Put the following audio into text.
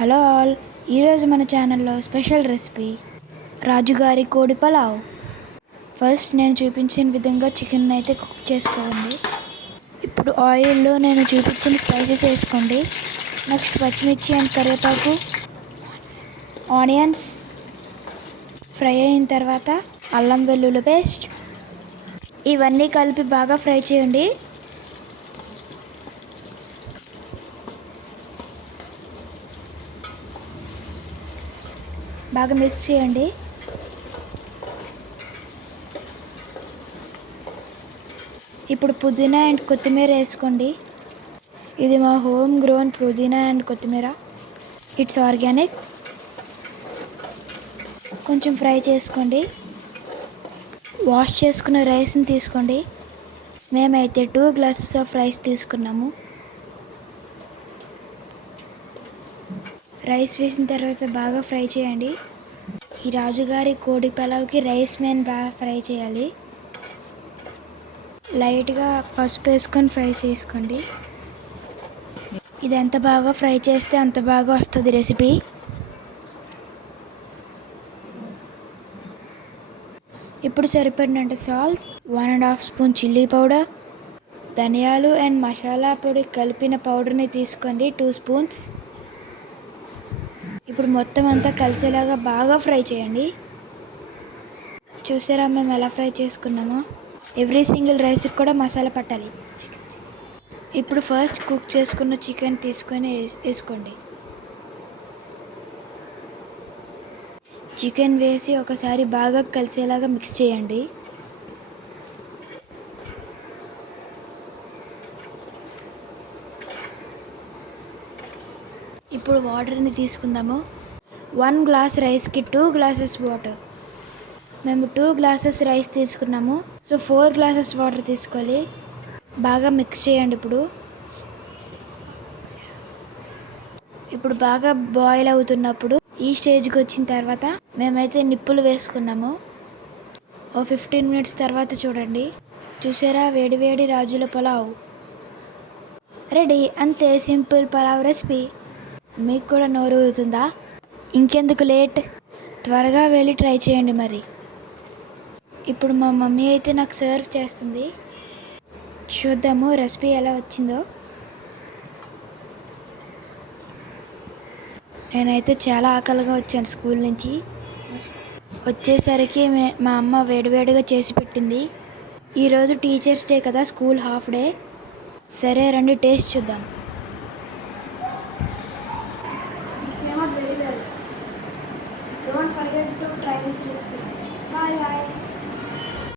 Hello all, ఈరోజు మన ఛానల్లో స్పెషల్ రెసిపీ రాజుగారి కోడి పలావ్. ఫస్ట్ నేను చూపించిన విధంగా చికెన్ అయితే కుక్ చేసుకోండి. ఇప్పుడు ఆయిల్లో నేను చూపించిన స్పైసెస్ వేసుకోండి. నెక్స్ట్ పచ్చిమిర్చి అండ్ కరివేపాకు, ఆనియన్స్ ఫ్రై అయిన తర్వాత అల్లం వెల్లుల్లి పేస్ట్ ఇవన్నీ కలిపి బాగా ఫ్రై చేయండి. బాగా మిక్స్ చేయండి. ఇప్పుడు పుదీనా అండ్ కొత్తిమీర వేసుకోండి. ఇది మా హోమ్ గ్రోన్ పుదీనా అండ్ కొత్తిమీర, ఇట్స్ ఆర్గానిక్. కొంచెం ఫ్రై చేసుకోండి. వాష్ చేసుకున్న రైస్ని తీసుకోండి. మేమైతే 2 గ్లాసెస్ ఆఫ్ రైస్ తీసుకున్నాము. రైస్ వేసిన తర్వాత బాగా ఫ్రై చేయండి. ఈ రాజుగారి కోడి పలావ్కి రైస్ మెయిన్ బాగా ఫ్రై చేయాలి. లైట్గా పసుపు వేసుకొని ఫ్రై చేసుకోండి. ఇది ఎంత బాగా ఫ్రై చేస్తే అంత బాగా వస్తుంది రెసిపీ. ఇప్పుడు సరిపడినంత సాల్ట్, 1.5 స్పూన్ చిల్లీ పౌడర్, ధనియాలు అండ్ మసాలా పొడి కలిపిన పౌడర్ని తీసుకోండి 2 స్పూన్స్. ఇప్పుడు మొత్తం అంతా కలిసేలాగా బాగా ఫ్రై చేయండి. చూసారా మేము ఎలా ఫ్రై చేసుకున్నామో. ఎవ్రీ సింగిల్ రైస్కి కూడా మసాలా పట్టాలి. ఇప్పుడు ఫస్ట్ కుక్ చేసుకున్న చికెన్ తీసుకొని వేసుకోండి. చికెన్ వేసి ఒకసారి బాగా కలిసేలాగా మిక్స్ చేయండి. ఇప్పుడు వాటర్ని తీసుకుందాము. 1 గ్లాస్ రైస్కి 2 గ్లాసెస్ వాటర్. మేము 2 గ్లాసెస్ రైస్ తీసుకున్నాము, సో 4 గ్లాసెస్ వాటర్ తీసుకోవాలి. బాగా మిక్స్ చేయండి. ఇప్పుడు బాగా బాయిల్ అవుతున్నప్పుడు ఈ స్టేజ్కి వచ్చిన తర్వాత మేమైతే నిప్పులు వేసుకున్నాము. ఓ 15 మినిట్స్ తర్వాత చూడండి. చూసారా, వేడి వేడి రాజుల పలావ్ రెడీ. అంతే, సింపుల్ పలావ్ రెసిపీ. మీకు కూడా నోరు ఊరుతుందా? ఇంకెందుకు లేట్, త్వరగా వెళ్ళి ట్రై చేయండి మరి. ఇప్పుడు మా మమ్మీ అయితే నాకు సర్వ్ చేస్తుంది. చూద్దాము రెసిపీ ఎలా వచ్చిందో. నేనైతే చాలా ఆకలిగా వచ్చాను స్కూల్ నుంచి. వచ్చేసరికి మా అమ్మ వేడివేడిగా చేసి పెట్టింది. ఈరోజు టీచర్స్ డే కదా, స్కూల్ హాఫ్ డే. సరే రండి టేస్ట్ చూద్దాం. Don't forget to try this recipe.